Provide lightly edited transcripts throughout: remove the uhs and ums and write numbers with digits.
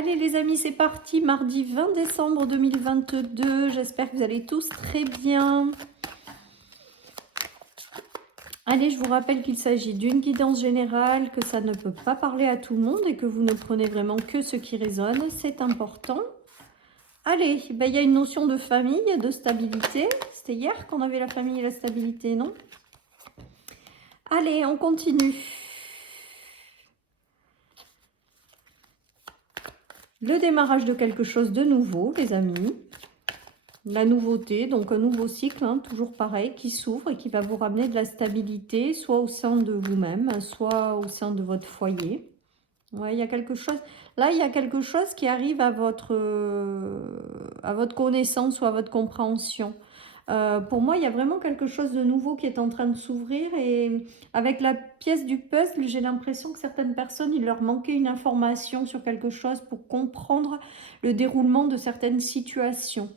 Allez les amis, c'est parti, mardi 20 décembre 2022. J'espère que vous allez tous très bien. Allez, je vous rappelle qu'il s'agit d'une guidance générale, que ça ne peut pas parler à tout le monde et que vous ne prenez vraiment que ce qui résonne. C'est important. Allez, il y a une notion de famille, de stabilité. C'était hier qu'on avait la famille et la stabilité, non? Allez, on continue. Le démarrage de quelque chose de nouveau, les amis. La nouveauté, donc un nouveau cycle, hein, toujours pareil, qui s'ouvre et qui va vous ramener de la stabilité, soit au sein de vous-même, soit au sein de votre foyer. Ouais, il y a quelque chose. Là, il y a quelque chose qui arrive à votre connaissance ou à votre compréhension. Pour moi, il y a vraiment quelque chose de nouveau qui est en train de s'ouvrir et avec la pièce du puzzle, j'ai l'impression que certaines personnes, il leur manquait une information sur quelque chose pour comprendre le déroulement de certaines situations.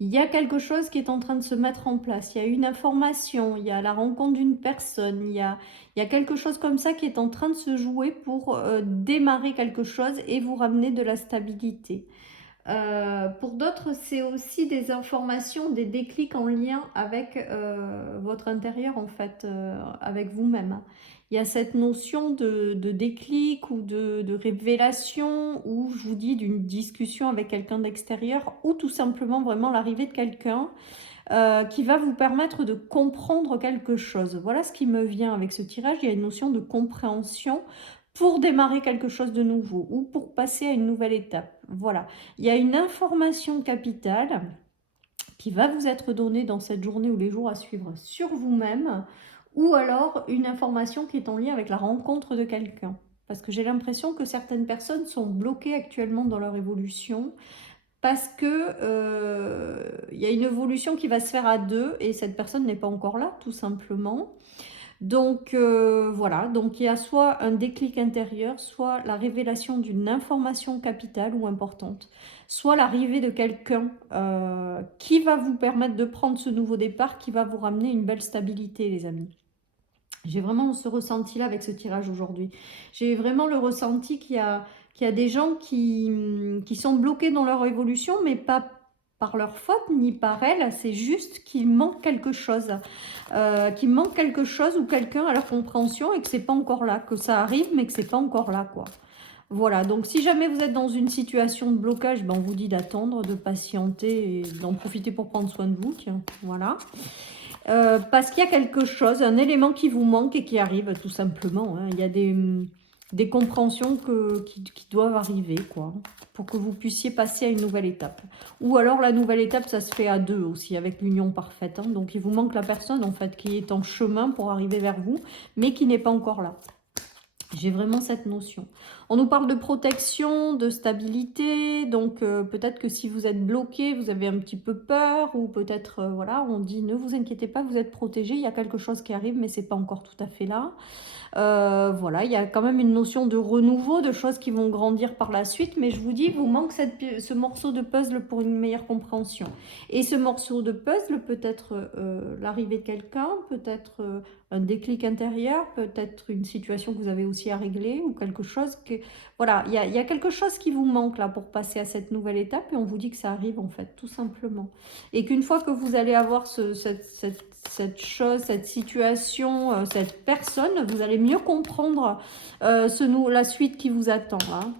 Il y a quelque chose qui est en train de se mettre en place. Il y a une information, il y a la rencontre d'une personne, il y a quelque chose comme ça qui est en train de se jouer pour démarrer quelque chose et vous ramener de la stabilité. Pour d'autres, c'est aussi des informations, des déclics en lien avec votre intérieur, en fait, avec vous-même. Il y a cette notion de déclic ou de révélation, ou je vous dis d'une discussion avec quelqu'un d'extérieur, ou tout simplement vraiment l'arrivée de quelqu'un qui va vous permettre de comprendre quelque chose. Voilà ce qui me vient avec ce tirage. Il y a une notion de compréhension pour démarrer quelque chose de nouveau ou pour passer à une nouvelle étape. Voilà. Il y a une information capitale qui va vous être donnée dans cette journée ou les jours à suivre sur vous-même, ou alors une information qui est en lien avec la rencontre de quelqu'un. Parce que j'ai l'impression que certaines personnes sont bloquées actuellement dans leur évolution parce que y a une évolution qui va se faire à deux et cette personne n'est pas encore là, tout simplement. Donc voilà, donc il y a soit un déclic intérieur, soit la révélation d'une information capitale ou importante, soit l'arrivée de quelqu'un qui va vous permettre de prendre ce nouveau départ, qui va vous ramener une belle stabilité, les amis. J'ai vraiment ce ressenti-là avec ce tirage aujourd'hui. J'ai vraiment le ressenti qu'il y a des gens qui sont bloqués dans leur évolution, mais pas par leur faute ni par elles, c'est juste qu'il manque quelque chose. Qu'il manque quelque chose ou quelqu'un à leur compréhension et que c'est pas encore là, que ça arrive mais que c'est pas encore là, quoi. Voilà, donc si jamais vous êtes dans une situation de blocage, ben on vous dit d'attendre, de patienter et d'en profiter pour prendre soin de vous, tiens, voilà. Parce qu'il y a quelque chose, un élément qui vous manque et qui arrive tout simplement. Hein. Il y a des compréhensions qui doivent arriver, quoi, pour que vous puissiez passer à une nouvelle étape. Ou alors la nouvelle étape, ça se fait à deux aussi, avec l'union parfaite. Hein. Donc il vous manque la personne en fait qui est en chemin pour arriver vers vous, mais qui n'est pas encore là. J'ai vraiment cette notion. On nous parle de protection, de stabilité, donc peut-être que si vous êtes bloqué, vous avez un petit peu peur, ou peut-être, voilà, on dit ne vous inquiétez pas, vous êtes protégé, il y a quelque chose qui arrive, mais c'est pas encore tout à fait là. Voilà, il y a quand même une notion de renouveau, de choses qui vont grandir par la suite, mais je vous dis, vous manque ce morceau de puzzle pour une meilleure compréhension. Et ce morceau de puzzle peut être l'arrivée de quelqu'un, peut-être un déclic intérieur, peut-être une situation que vous avez aussi à régler, ou quelque chose que... Voilà, il y a quelque chose qui vous manque là pour passer à cette nouvelle étape, et on vous dit que ça arrive en fait, tout simplement. Et qu'une fois que vous allez avoir cette chose, cette situation, cette personne, vous allez mieux comprendre la suite qui vous attend. Hein.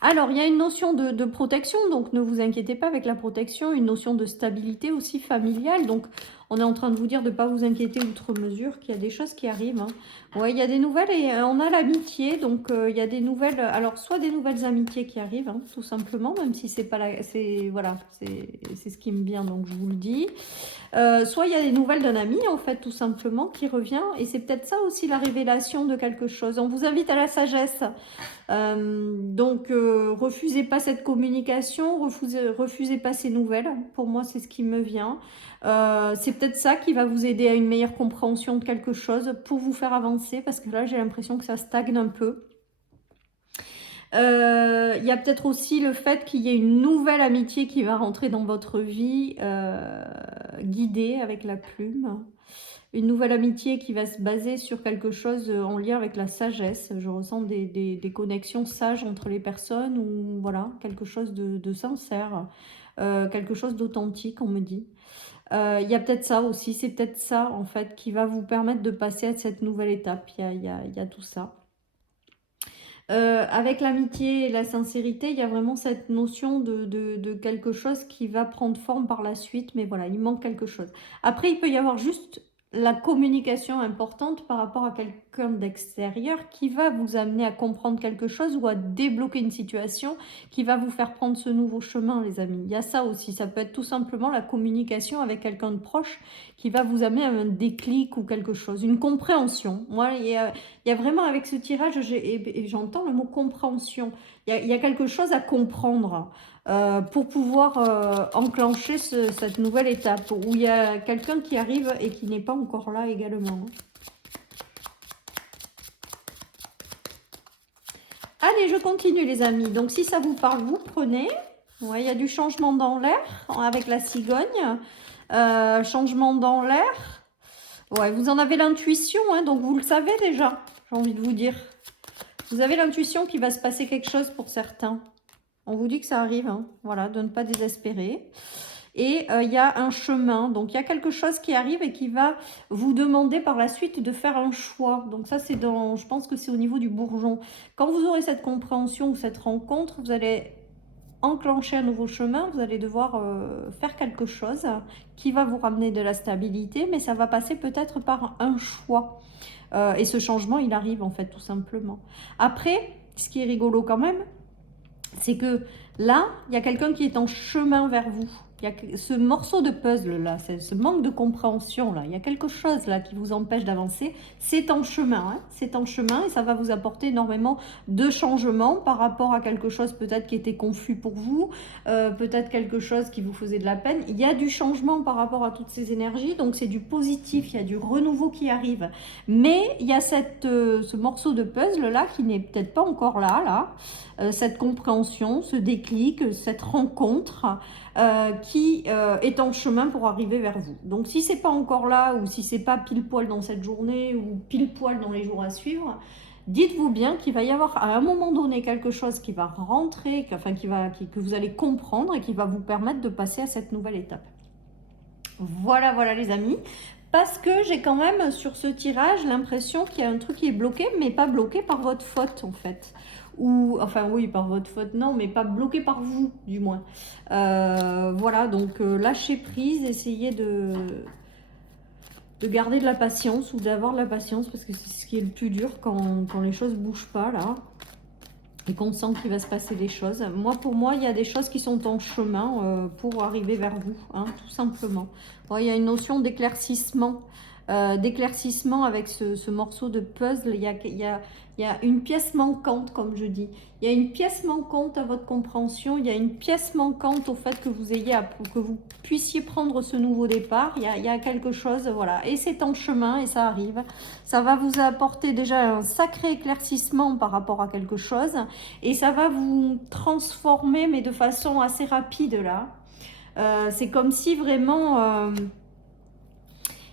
Alors, il y a une notion de protection, donc ne vous inquiétez pas avec la protection, une notion de stabilité aussi familiale. Donc, on est en train de vous dire de ne pas vous inquiéter outre mesure, qu'il y a des choses qui arrivent. Hein. Ouais, il y a des nouvelles et on a l'amitié, donc il y a des nouvelles, alors soit des nouvelles amitiés qui arrivent, hein, tout simplement, même si c'est pas la, voilà, c'est ce qui me vient, donc je vous le dis. Soit il y a des nouvelles d'un ami, en fait, tout simplement, qui revient, et c'est peut-être ça aussi la révélation de quelque chose. On vous invite à la sagesse. Donc, refusez pas cette communication, refusez pas ces nouvelles. Pour moi, c'est ce qui me vient. C'est peut-être ça qui va vous aider à une meilleure compréhension de quelque chose pour vous faire avancer, parce que là, j'ai l'impression que ça stagne un peu. Il y a peut-être aussi le fait qu'il y ait une nouvelle amitié qui va rentrer dans votre vie, guidée avec la plume. Une nouvelle amitié qui va se baser sur quelque chose en lien avec la sagesse. Je ressens des connexions sages entre les personnes, ou voilà, quelque chose de sincère, quelque chose d'authentique, on me dit. Il y a peut-être ça aussi, c'est peut-être ça en fait qui va vous permettre de passer à cette nouvelle étape. Il y a tout ça. Avec l'amitié et la sincérité, il y a vraiment cette notion de quelque chose qui va prendre forme par la suite, mais voilà, il manque quelque chose. Après, il peut y avoir juste la communication importante par rapport à quelqu'un d'extérieur qui va vous amener à comprendre quelque chose ou à débloquer une situation qui va vous faire prendre ce nouveau chemin, les amis. Il y a ça aussi, ça peut être tout simplement la communication avec quelqu'un de proche qui va vous amener à un déclic ou quelque chose, une compréhension. Moi, il y a vraiment avec ce tirage, et j'entends le mot compréhension. Il y a quelque chose à comprendre pour pouvoir enclencher cette nouvelle étape où il y a quelqu'un qui arrive et qui n'est pas encore là également. Allez, je continue les amis. Donc si ça vous parle, vous prenez. Ouais, il y a du changement dans l'air avec la cigogne. Changement dans l'air. Ouais, vous en avez l'intuition, hein, donc vous le savez déjà, j'ai envie de vous dire. Vous avez l'intuition qu'il va se passer quelque chose pour certains. On vous dit que ça arrive, hein, voilà, de ne pas désespérer. Et il y a un chemin, donc il y a quelque chose qui arrive et qui va vous demander par la suite de faire un choix. Donc ça, c'est dans, je pense que c'est au niveau du bourgeon. Quand vous aurez cette compréhension ou cette rencontre, vous allez enclencher un nouveau chemin, vous allez devoir faire quelque chose qui va vous ramener de la stabilité, mais ça va passer peut-être par un choix. Et ce changement, il arrive en fait, tout simplement. Après, ce qui est rigolo quand même, c'est que là, il y a quelqu'un qui est en chemin vers vous. Il y a ce morceau de puzzle là, ce manque de compréhension là, il y a quelque chose là qui vous empêche d'avancer. C'est en chemin, hein, c'est en chemin et ça va vous apporter énormément de changements par rapport à quelque chose peut-être qui était confus pour vous, peut-être quelque chose qui vous faisait de la peine. Il y a du changement par rapport à toutes ces énergies, donc c'est du positif, il y a du renouveau qui arrive. Mais il y a ce morceau de puzzle là qui n'est peut-être pas encore là, cette compréhension, ce déclic, cette rencontre qui est en chemin pour arriver vers vous. Donc si c'est pas encore là, ou si c'est pas pile poil dans cette journée, ou pile poil dans les jours à suivre, dites-vous bien qu'il va y avoir à un moment donné quelque chose qui va rentrer, que vous allez comprendre et qui va vous permettre de passer à cette nouvelle étape. Voilà, voilà les amis. Parce que j'ai quand même sur ce tirage l'impression qu'il y a un truc qui est bloqué, mais pas bloqué par votre faute en fait. Ou, enfin oui, par votre faute, non, mais pas bloqué par vous, du moins. Voilà, donc lâchez prise, essayez de garder de la patience ou d'avoir de la patience, parce que c'est ce qui est le plus dur quand les choses ne bougent pas, là, et qu'on sent qu'il va se passer des choses. Moi, pour moi, il y a des choses qui sont en chemin pour arriver vers vous, hein, tout simplement. Bon, il y a une notion d'éclaircissement. D'éclaircissement avec ce morceau de puzzle. Il y a une pièce manquante, comme je dis. Il y a une pièce manquante à votre compréhension. Il y a une pièce manquante au fait que vous ayez que vous puissiez prendre ce nouveau départ. Il y a quelque chose, voilà. Et c'est en chemin et ça arrive. Ça va vous apporter déjà un sacré éclaircissement par rapport à quelque chose. Et ça va vous transformer, mais de façon assez rapide, là. C'est comme si vraiment...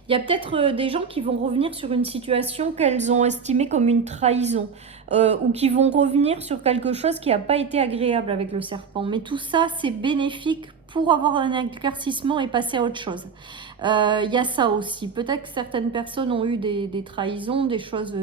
il y a peut-être des gens qui vont revenir sur une situation qu'elles ont estimée comme une trahison, ou qui vont revenir sur quelque chose qui n'a pas été agréable avec le serpent. Mais tout ça, c'est bénéfique pour avoir un éclaircissement et passer à autre chose. Il y a ça aussi. Peut-être que certaines personnes ont eu des trahisons, des choses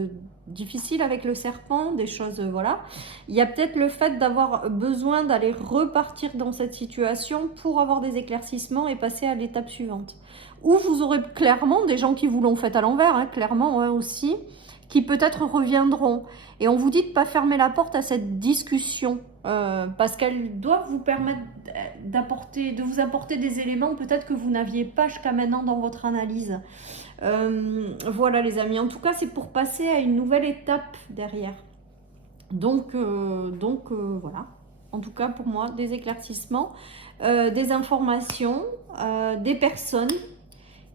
difficiles avec le serpent, des choses, voilà. Il y a peut-être le fait d'avoir besoin d'aller repartir dans cette situation pour avoir des éclaircissements et passer à l'étape suivante. Ou vous aurez clairement des gens qui vous l'ont fait à l'envers, hein, clairement aussi, qui peut-être reviendront. Et on vous dit de ne pas fermer la porte à cette discussion, parce qu'elle doit vous permettre de vous apporter des éléments peut-être que vous n'aviez pas jusqu'à maintenant dans votre analyse. Voilà les amis, en tout cas c'est pour passer à une nouvelle étape derrière. Donc voilà, en tout cas pour moi, des éclaircissements, des informations, des personnes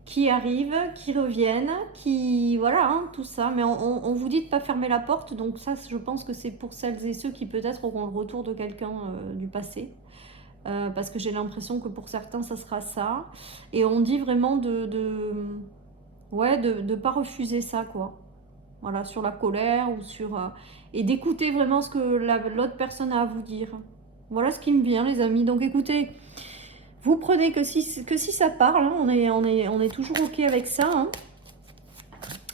qui arrivent, qui reviennent, qui... Voilà, hein, tout ça. Mais on vous dit de ne pas fermer la porte. Donc ça, je pense que c'est pour celles et ceux qui peut-être auront le retour de quelqu'un du passé. Parce que j'ai l'impression que pour certains, ça sera ça. Et on dit vraiment ouais, de pas refuser ça, quoi. Voilà, sur la colère ou sur... et d'écouter vraiment ce que l'autre personne a à vous dire. Voilà ce qui me vient, les amis. Donc écoutez... Vous prenez que si ça parle, hein, on est toujours OK avec ça. Hein.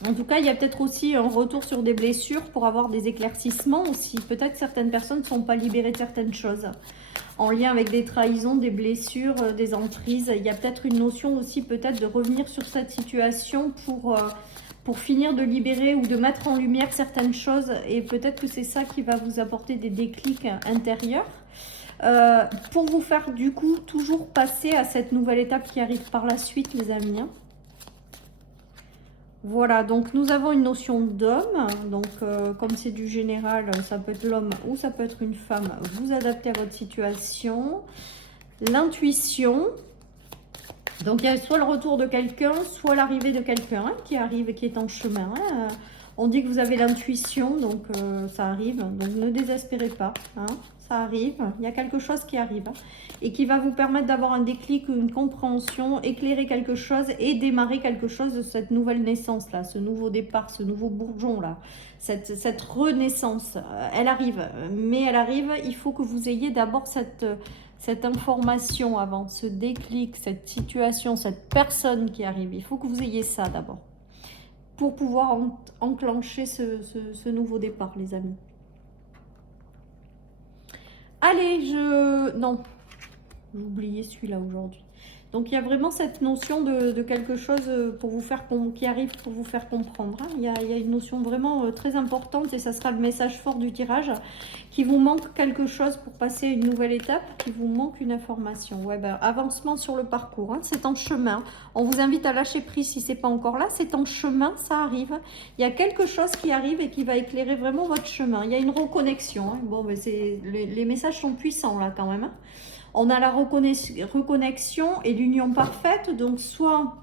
En tout cas, il y a peut-être aussi un retour sur des blessures pour avoir des éclaircissements aussi. Peut-être certaines personnes ne sont pas libérées de certaines choses. En lien avec des trahisons, des blessures, des emprises. Il y a peut-être une notion aussi peut-être de revenir sur cette situation pour finir de libérer ou de mettre en lumière certaines choses. Et peut-être que c'est ça qui va vous apporter des déclics intérieurs. Pour vous faire du coup toujours passer à cette nouvelle étape qui arrive par la suite, les amis. Hein. Voilà, donc nous avons une notion d'homme. Donc comme c'est du général, ça peut être l'homme ou ça peut être une femme. Vous adaptez à votre situation. L'intuition. Donc il y a soit le retour de quelqu'un, soit l'arrivée de quelqu'un qui arrive et qui est en chemin. Hein. On dit que vous avez l'intuition, donc ça arrive. Donc ne désespérez pas. Hein. Ça arrive, il y a quelque chose qui arrive et qui va vous permettre d'avoir un déclic, une compréhension, éclairer quelque chose et démarrer quelque chose de cette nouvelle naissance là, ce nouveau départ, ce nouveau bourgeon là, cette renaissance. Elle arrive, mais elle arrive, il faut que vous ayez d'abord cette information avant, ce déclic, cette situation, cette personne qui arrive. Il faut que vous ayez ça d'abord pour pouvoir enclencher ce nouveau départ, les amis. Allez, non, j'ai oublié celui-là aujourd'hui. Donc, il y a vraiment cette notion de quelque chose pour vous faire qui arrive pour vous faire comprendre. Hein. Il y a une notion vraiment très importante et ça sera le message fort du tirage. Qui vous manque quelque chose pour passer à une nouvelle étape, qui vous manque une information. Ouais, ben, avancement sur le parcours, hein. C'est en chemin. On vous invite à lâcher prise si ce n'est pas encore là. C'est en chemin, ça arrive. Il y a quelque chose qui arrive et qui va éclairer vraiment votre chemin. Il y a une reconnexion. Hein. Bon, ben, les messages sont puissants là quand même. Hein. On a la reconnexion et l'union parfaite, donc soit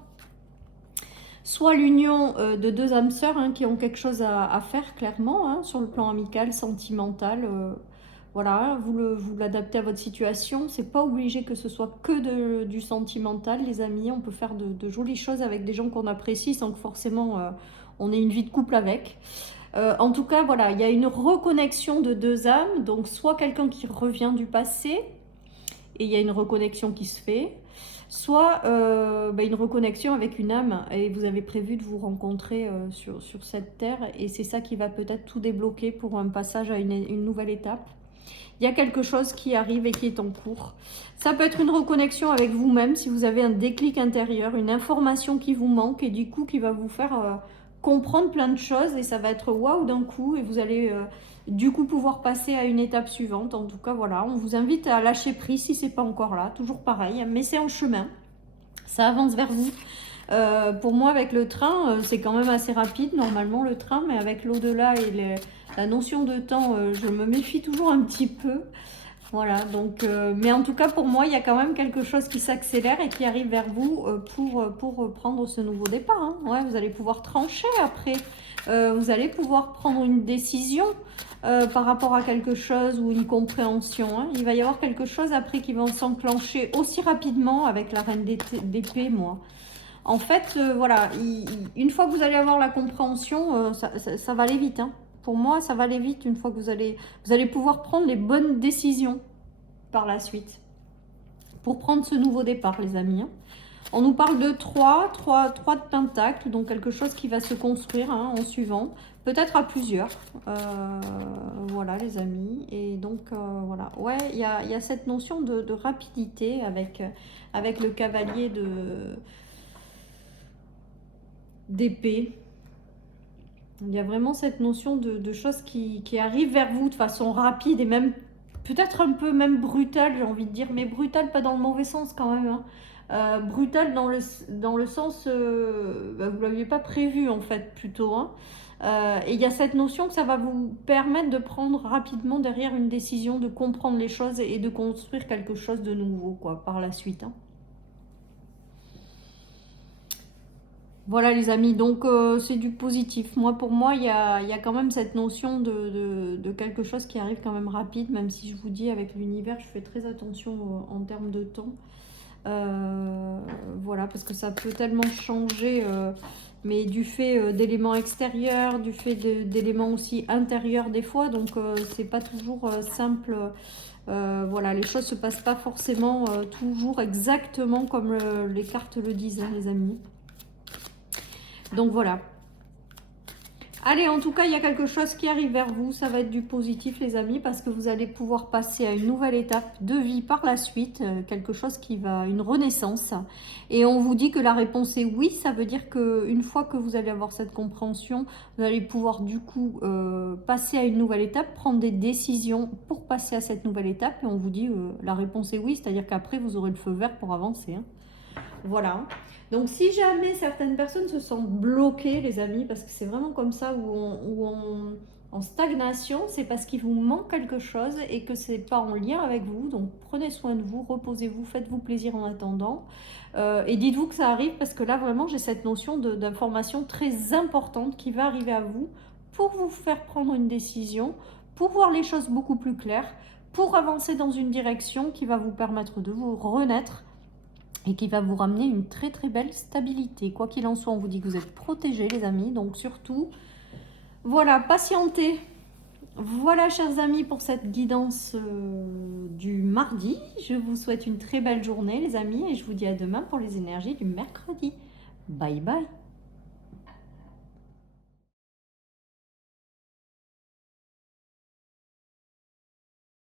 l'union de deux âmes sœurs hein, qui ont quelque chose à faire clairement, hein, sur le plan amical, sentimental, voilà, vous l'adaptez à votre situation, c'est pas obligé que ce soit que du sentimental les amis, on peut faire de jolies choses avec des gens qu'on apprécie sans que forcément on ait une vie de couple avec. En tout cas, voilà, il y a une reconnexion de deux âmes, donc soit quelqu'un qui revient du passé, et il y a une reconnexion qui se fait, soit une reconnexion avec une âme, et vous avez prévu de vous rencontrer sur cette terre, et c'est ça qui va peut-être tout débloquer pour un passage à une nouvelle étape. Il y a quelque chose qui arrive et qui est en cours. Ça peut être une reconnexion avec vous-même, si vous avez un déclic intérieur, une information qui vous manque, et du coup qui va vous faire comprendre plein de choses, et ça va être waouh d'un coup, et vous allez... du coup pouvoir passer à une étape suivante. En tout cas voilà, on vous invite à lâcher prise si c'est pas encore là, toujours pareil, mais c'est en chemin, ça avance vers vous. Pour moi avec le train c'est quand même assez rapide normalement le train, mais avec l'au-delà et la notion de temps je me méfie toujours un petit peu. Voilà, donc, mais en tout cas pour moi il y a quand même quelque chose qui s'accélère et qui arrive vers vous pour prendre ce nouveau départ. Hein. Ouais, vous allez pouvoir trancher après, vous allez pouvoir prendre une décision par rapport à quelque chose ou une compréhension. Hein. Il va y avoir quelque chose après qui va s'enclencher aussi rapidement avec la reine d'épée, moi. En fait, voilà, une fois que vous allez avoir la compréhension, ça va aller vite. Hein. Pour moi, ça va aller vite une fois que vous allez pouvoir prendre les bonnes décisions par la suite pour prendre ce nouveau départ, les amis. Hein. On nous parle de 3 de pentacles, donc quelque chose qui va se construire hein, en suivant, peut-être à plusieurs. Voilà, les amis. Et donc, voilà. Ouais, il y a cette notion de rapidité avec le cavalier d'épée. Il y a vraiment cette notion de choses qui arrivent vers vous de façon rapide et même peut-être un peu même brutale, j'ai envie de dire, mais brutale pas dans le mauvais sens quand même. Hein. Brutale dans le sens, vous ne l'aviez pas prévu en fait plutôt. Hein. Et il y a cette notion que ça va vous permettre de prendre rapidement derrière une décision, de comprendre les choses et de construire quelque chose de nouveau quoi, par la suite. Hein. Voilà les amis, donc c'est du positif. Moi, pour moi, il y a quand même cette notion de quelque chose qui arrive quand même rapide, même si je vous dis avec l'univers, je fais très attention en termes de temps. Euh, voilà, parce que ça peut tellement changer, mais du fait d'éléments extérieurs, du fait d'éléments aussi intérieurs des fois, donc c'est pas toujours simple. Voilà, les choses se passent pas forcément toujours exactement comme les cartes le disent, hein, les amis. Donc voilà. Allez, en tout cas, il y a quelque chose qui arrive vers vous. Ça va être du positif, les amis, parce que vous allez pouvoir passer à une nouvelle étape de vie par la suite. Quelque chose qui va, une renaissance. Et on vous dit que la réponse est oui. Ça veut dire qu'une fois que vous allez avoir cette compréhension, vous allez pouvoir du coup passer à une nouvelle étape, prendre des décisions pour passer à cette nouvelle étape. Et on vous dit la réponse est oui, c'est-à-dire qu'après, vous aurez le feu vert pour avancer, hein. Voilà. Donc si jamais certaines personnes se sentent bloquées, les amis, parce que c'est vraiment comme ça en stagnation, c'est parce qu'il vous manque quelque chose et que c'est pas en lien avec vous. Donc prenez soin de vous, reposez-vous, faites-vous plaisir en attendant. Et dites-vous que ça arrive parce que là vraiment j'ai cette notion d'information très importante qui va arriver à vous pour vous faire prendre une décision, pour voir les choses beaucoup plus claires, pour avancer dans une direction qui va vous permettre de vous renaître et qui va vous ramener une très très belle stabilité. Quoi qu'il en soit, on vous dit que vous êtes protégés, les amis, donc surtout, voilà, patientez. Voilà, chers amis, pour cette guidance du mardi. Je vous souhaite une très belle journée, les amis, et je vous dis à demain pour les énergies du mercredi. Bye bye.